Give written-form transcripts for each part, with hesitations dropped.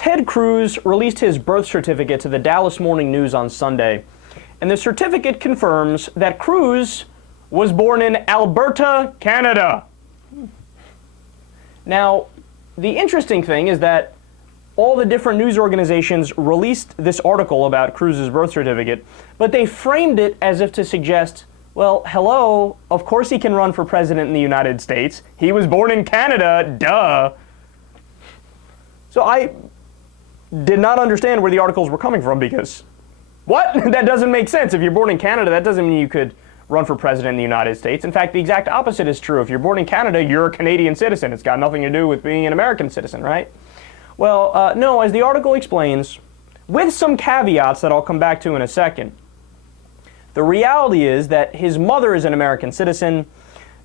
Ted Cruz released his birth certificate to the Dallas Morning News on Sunday, and the certificate confirms that Cruz was born in Alberta, Canada. Now, the interesting thing is that all the different news organizations released this article about Cruz's birth certificate, but they framed it as if to suggest, well, hello, of course he can run for president in the United States. He was born in Canada, duh. So I did not understand where the articles were coming from because, what? That doesn't make sense. If you're born in Canada, that doesn't mean you could run for president in the United States. In fact, the exact opposite is true. If you're born in Canada, you're a Canadian citizen. It's got nothing to do with being an American citizen, right? Well, no, as the article explains, with some caveats that I'll come back to in a second, the reality is that his mother is an American citizen,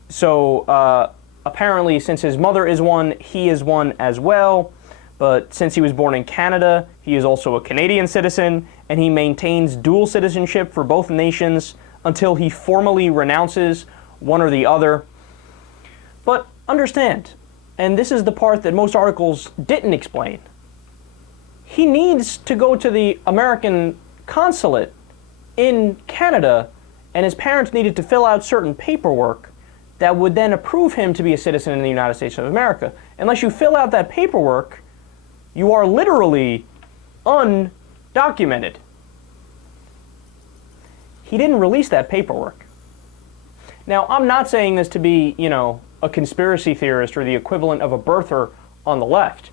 so apparently since his mother is one, he is one as well. But since he was born in Canada, he is also a Canadian citizen, and he maintains dual citizenship for both nations until he formally renounces one or the other. But understand, and this is the part that most articles didn't explain, he needs to go to the American consulate in Canada, and his parents needed to fill out certain paperwork that would then approve him to be a citizen in the United States of America. Unless you fill out that paperwork, you are literally undocumented. He didn't release that paperwork. Now, I'm not saying this to be, a conspiracy theorist or the equivalent of a birther on the left.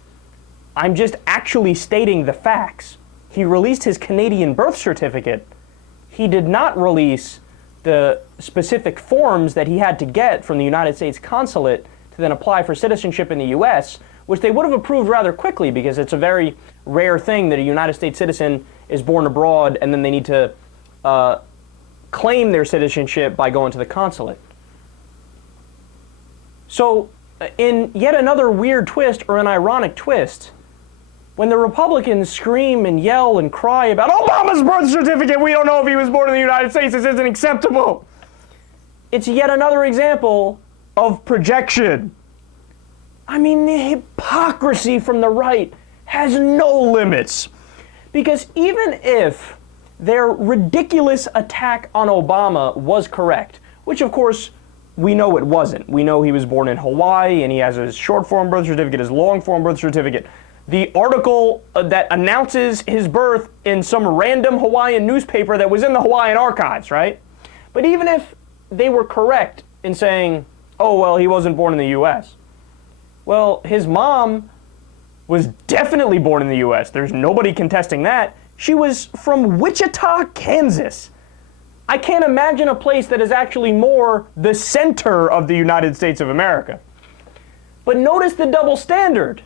I'm just actually stating the facts. He released his Canadian birth certificate. He did not release the specific forms that he had to get from the United States consulate to then apply for citizenship in the U.S., which they would have approved rather quickly because it's a very rare thing that a United States citizen is born abroad and then they need to claim their citizenship by going to the consulate. So, in yet another weird twist, or an ironic twist, when the Republicans scream and yell and cry about Obama's birth certificate, we don't know if he was born in the United States, this isn't acceptable, it's yet another example of projection. I mean, the hypocrisy from the right has no limits. Because even if their ridiculous attack on Obama was correct, which of course we know it wasn't. We know he was born in Hawaii and he has his short form birth certificate, his long form birth certificate. The article that announces his birth in some random Hawaiian newspaper that was in the Hawaiian archives, right? But even if they were correct in saying, oh, well, he wasn't born in the U.S., well, his mom was definitely born in the U.S. There's nobody contesting that. She was from Wichita, Kansas. I can't imagine a place that is actually more the center of the United States of America. But notice the double standard.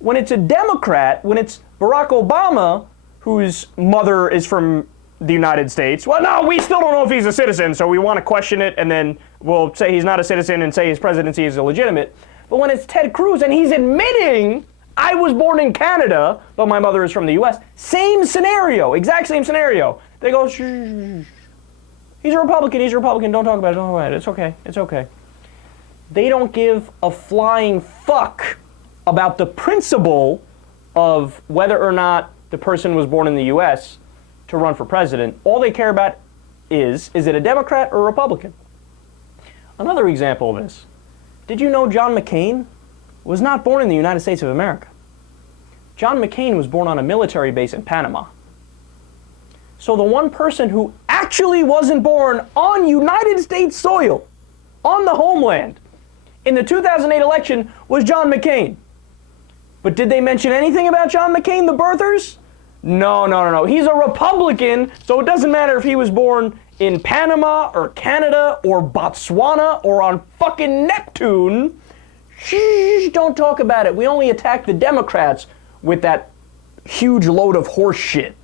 When it's a Democrat, when it's Barack Obama, whose mother is from the United States, well, no, we still don't know if he's a citizen, so we want to question it, and then we'll say he's not a citizen and say his presidency is illegitimate. But when it's Ted Cruz and he's admitting, I was born in Canada, but my mother is from the U.S., same scenario, exact same scenario. They go, shh. He's a Republican, don't talk about it, it's okay. They don't give a flying fuck about the principle of whether or not the person was born in the U.S. to run for president. All they care about is it a Democrat or a Republican? Another example of this. Did you know John McCain was not born in the United States of America? John McCain was born on a military base in Panama. So the one person who actually wasn't born on United States soil, on the homeland, in the 2008 election was John McCain. But did they mention anything about John McCain, the birthers? No. He's a Republican, so it doesn't matter if he was born in Panama or Canada or Botswana or on fucking Neptune. Shh, don't talk about it. We only attack the Democrats with that huge load of horse shit.